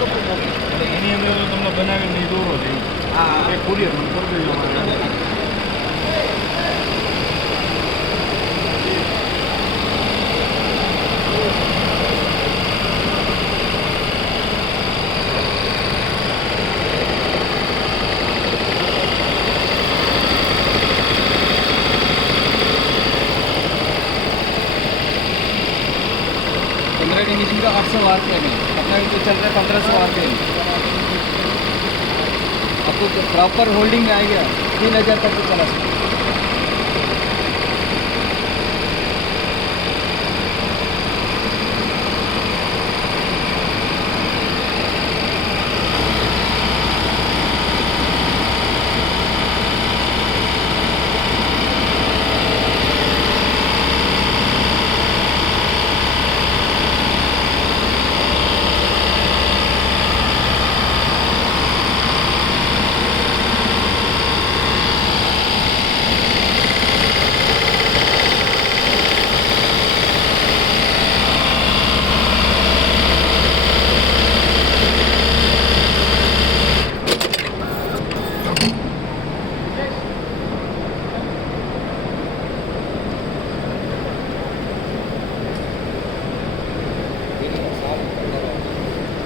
એટલે એની અંદર તો તમને બનાવીને દોરો છે એ કુરિયર મને કરી દેજો અમારે. 15 की मशीन का 800 वाट का है, अपना जो चल रहा है 1500 वाट का है। आपको प्रॉपर होल्डिंग में आएगा 3000 तक तो चला सकते हैं।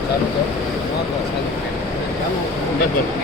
चालू कर, बस बस